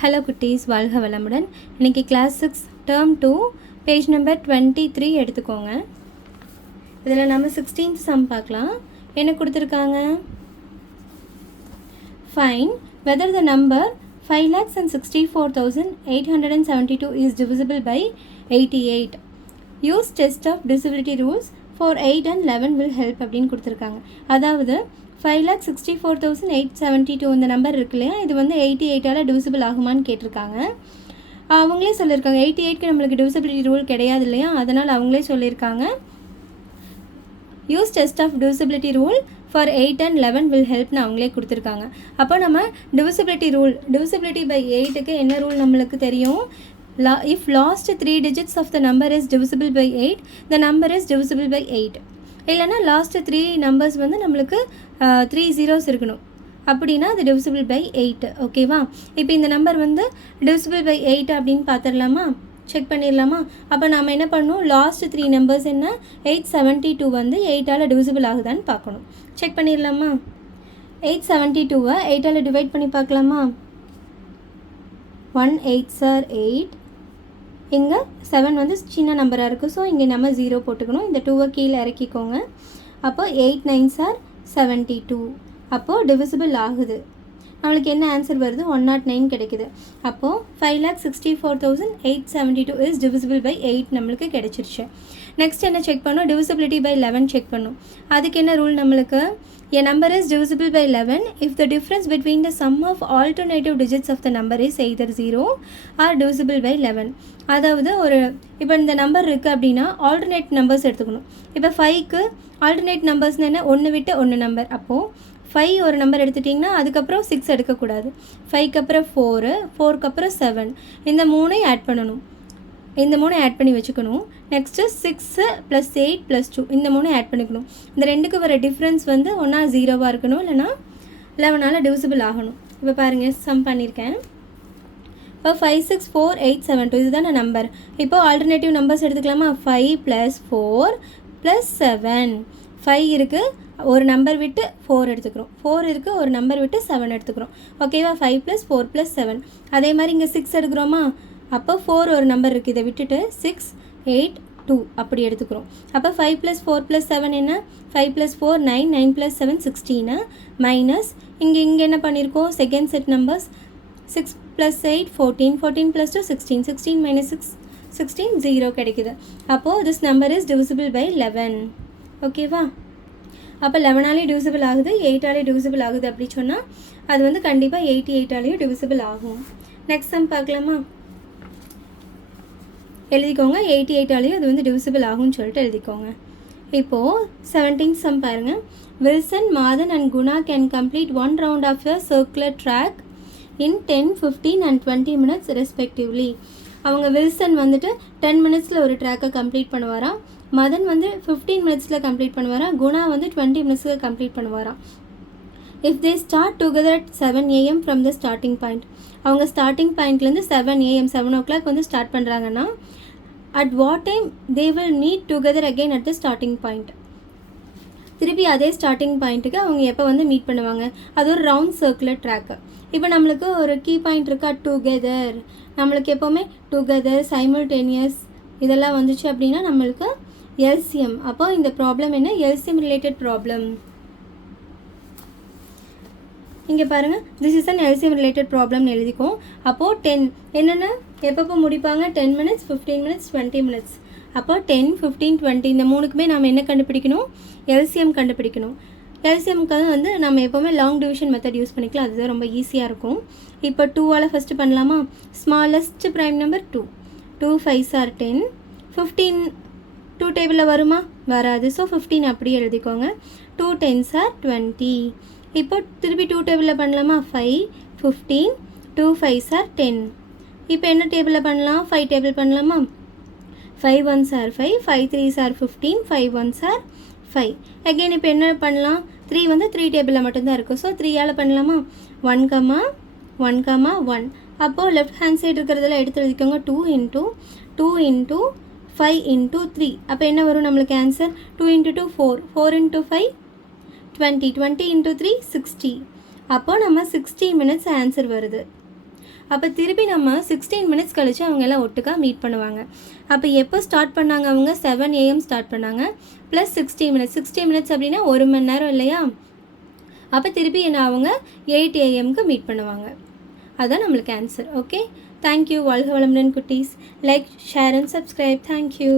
Hello குட்டீஸ், வாழ்க வளமுடன். இன்றைக்கி கிளாஸ் 6 டேர்ம் 2 பேஜ் நம்பர் 23 எடுத்துக்கோங்க. இதில் நம்ம 16th சம் பார்க்கலாம். என்ன கொடுத்துருக்காங்க? Find whether the number 5,64,872 is divisible by 88. Use test of divisibility rules for 8 and 11 will help அப்படின்னு கொடுத்துருக்காங்க. அதாவது 5,64,872 இந்த நம்பர் இருக்கு இல்லையா, இது வந்து 88ஆல் டிவிசிபிள் ஆகுமான்னு கேட்டிருக்காங்க. அவங்களே சொல்லியிருக்காங்க 88க்கு நம்மளுக்கு டிவிசிபிலிட்டி ரூல் கிடையாது இல்லையா, அதனால் அவங்களே சொல்லியிருக்காங்க use test of divisibility rule for 8 and 11 will helpனு அவங்களே கொடுத்துருக்காங்க. அப்போ நம்ம டிவிசிபிலிட்டி ரூல், டிவிசிபிலிட்டி பை 8க்கு என்ன ரூல் நம்மளுக்கு தெரியும்? if last 3 digits of the number is divisible by 8, the number is divisible by 8. இல்லைனா லாஸ்ட்டு 3 நம்பர்ஸ் வந்து நம்மளுக்கு 3 zeros இருக்கணும், அப்படின்னா அது divisible by 8. ஓகேவா? இப்போ இந்த நம்பர் வந்து divisible by 8 அப்படின்னு பார்த்துடலாமா, செக் பண்ணிடலாமா? அப்போ நாம் என்ன பண்ணணும், லாஸ்ட்டு 3 நம்பர்ஸ் என்ன, 872 வந்து 8ஆல் டிவிசிபிள் ஆகுதான்னு பார்க்கணும். செக் பண்ணிடலாமா? 872வை 8ஆல் டிவைட் பண்ணி பார்க்கலாமா? 1 8s are 8. இங்கே 7 வந்து சின்ன நம்பராக இருக்குது, ஸோ இங்கே நம்ம 0 போட்டுக்கணும். இந்த 2வை கீழே இறக்கிக்கோங்க. அப்போ 8 9s are 72. அப்போது டிவிசிபிள் ஆகுது. நம்மளுக்கு என்ன ஆன்சர் வருது? 109 கிடைக்குது. அப்போது 5,64,872 இஸ் டிவிசிபிள் பை 8 நம்மளுக்கு கிடைச்சிருச்சு. நெக்ஸ்ட் என்ன செக் பண்ணோம்? டிவிசிபிலிட்டி பை 11 செக் பண்ணோம். அதுக்கு என்ன ரூல் நம்மளுக்கு? A number is divisible by 11 if the difference between the sum of alternative digits of the number is either 0 or divisible by 11. அதாவது இப்போ இந்த நம்பர் இருக்குது அப்படின்னா ஆல்டர்னேட் நம்பர்ஸ் எடுத்துக்கணும். இப்போ 5க்கு ஆல்டர்னேட் நம்பர்ஸ்னு என்ன, 1 விட்டு 1 நம்பர். அப்போது 5 ஒரு நம்பர் எடுத்துட்டிங்கன்னா அதுக்கப்புறம் 6 எடுக்கக்கூடாது. 5க்கு அப்புறம் 4, 4க்கு அப்புறம் 7, இந்த 3 ஆட் பண்ணணும். இந்த 3 ஆட் பண்ணி வச்சுக்கணும். நெக்ஸ்ட்டு 6 + 8 + 2 இந்த 3 ஆட் பண்ணிக்கணும். இந்த ரெண்டுக்கு வர டிஃப்ரென்ஸ் வந்து ஒன்றா 0வாக இருக்கணும், இல்லைனா 11ஆல் டிவிசிபிள் ஆகணும். இப்போ பாருங்கள், சம் பண்ணியிருக்கேன். இப்போ 5 6 4 8 7 2 இதுதான நம்பர். இப்போ ஆல்டர்னேட்டிவ் நம்பர்ஸ் எடுத்துக்கலாமா? 5 + 4 + 7. 5 இருக்குது, ஒரு நம்பர் விட்டு 4 எடுத்துக்கிறோம். 4 இருக்குது, ஒரு நம்பர் விட்டு 7 எடுத்துக்கிறோம். ஓகேவா? 5 + 4 + 7. அதே மாதிரி இங்கே 6 எடுக்கிறோமா? அப்போ 4 ஒரு நம்பர் இருக்குது, இதை விட்டுட்டு 6 8 2 அப்படி எடுத்துக்கிறோம். அப்போ 5 + 4 + 7 என்ன? 5 + 4 9, 9 + 7 16. மைனஸ் இங்கே என்ன பண்ணியிருக்கோம்? செகண்ட் செட் நம்பர்ஸ் 6 + 8 14, 14 + 2 16, 16 - 6 16 0 கிடைக்குது. அப்போது this number is divisible by 11. ஓகேவா? அப்போ 11ஆலேயும் டிவிசிபிள் ஆகுது, 8ஆலேயும் டிவிசிபிள் ஆகுது. அப்படி சொன்னால் அது வந்து கண்டிப்பாக 88ஆலேயும் டிவிசிபிள் ஆகும். நெக்ஸ்ட் சம் பார்க்கலாமா? எழுதிக்கோங்க, 88ஆலேயும் அது வந்து டிவிசிபிள் ஆகும்னு சொல்லிட்டு எழுதிக்கோங்க. இப்போது 17th சம் பாருங்கள். Wilson, Madhan and Guna can complete 1 round of a circular track in 10, 15 and 20 minutes respectively. அவங்க வில்சன் வந்துட்டு 10 minutesல ஒரு ட்ராக்கை கம்ப்ளீட் பண்ணுவாராம். மதன் வந்து 15 minutesல கம்ப்ளீட் பண்ணுவாராம். குணா வந்து 20 minutesல கம்ப்ளீட் பண்ணுவாராம். If they start together at 7 AM from the starting point. அவங்க ஸ்டார்டிங் பாயிண்ட்லேருந்து 7 AM 7 o'clock வந்து ஸ்டார்ட் பண்ணுறாங்கன்னா at what time they will meet together again at the starting point. திருப்பி அதே ஸ்டார்டிங் பாயிண்ட்டுக்கு அவங்க எப்போ வந்து மீட் பண்ணுவாங்க? அது ஒரு ரவுண்ட் சர்க்குலர் ட்ராக்கு. இப்போ நம்மளுக்கு ஒரு கீ பாயிண்ட் இருக்கா, டுகெதர். நம்மளுக்கு எப்போவுமே டுகெதர், சைமல்டேனியஸ் இதெல்லாம் வந்துச்சு அப்படின்னா நம்மளுக்கு எல்சிஎம். அப்போ இந்த ப்ராப்ளம் என்ன? LCM related problem. இங்கே பாருங்கள், this is an LCM related ப்ராப்ளம்னு எழுதிக்கும். அப்போது 10 என்னென்ன எப்பப்போ முடிப்பாங்க? 10 minutes, 15 minutes, 20 minutes. அப்போ 10, 15, 20 இந்த மூணுக்குமே நாம் என்ன கண்டுபிடிக்கணும்? எல்சிஎம் கண்டுபிடிக்கணும். எல்சிஎம்க்கு வந்து நம்ம எப்போவுமே லாங் டிவிஷன் மெத்தட் யூஸ் பண்ணிக்கலாம், அதுதான் ரொம்ப ஈஸியாக இருக்கும். இப்போ 2ஆல் ஃபஸ்ட்டு பண்ணலாமா? Smallest prime number 2. 2 5s are 10. 15 2 டேபிளில் வருமா? வராது. ஸோ 15 அப்படியே எழுதிக்கோங்க. 2 10s are 20. இப்போ திருப்பி 2 டேபிளில் பண்ணலாமா? 5 15 2 5s are 10. இப்போ என்ன டேபிளில் பண்ணலாம்? 5 டேபிள் பண்ணலாமா? 5 1s are 5, 5 3s are 15, 5 1s are 5. Again இப்போ என்ன பண்ணலாம்? 3 வந்து 3 டேபிளில் மட்டும்தான் இருக்குது, ஸோ 3ஆல் பண்ணலாமா? 1 1 1. அப்போது லெஃப்ட் ஹேண்ட் சைடு இருக்கிறதெல்லாம் எடுத்து எழுதிக்கோங்க. 2 × 5 × 3. அப்போ என்ன வரும் நம்மளுக்கு ஆன்சர்? 2 × 2 4, 4 × 5 20, 20 × 3 60. அப்போது நம்ம 60 minutes ஆன்சர் வருது. அப்போ திருப்பி நம்ம 16 மினிட்ஸ் கழித்து அவங்க எல்லாம் ஒட்டுக்கா மீட் பண்ணுவாங்க. அப்போ எப்போ ஸ்டார்ட் பண்ணாங்க அவங்க? 7 AM ஸ்டார்ட் பண்ணாங்க, ப்ளஸ் 60 மினிட்ஸ் அப்படின்னா 1 மணி நேரம் இல்லையா? அப்போ திருப்பி என்ன அவங்க 8 AMக்கு மீட் பண்ணுவாங்க. அதுதான் நம்மளுக்கு ஆன்சர். Okay, thank you. வாழ்க வளமுடன் குட்டீஸ். Like, share and subscribe. Thank you.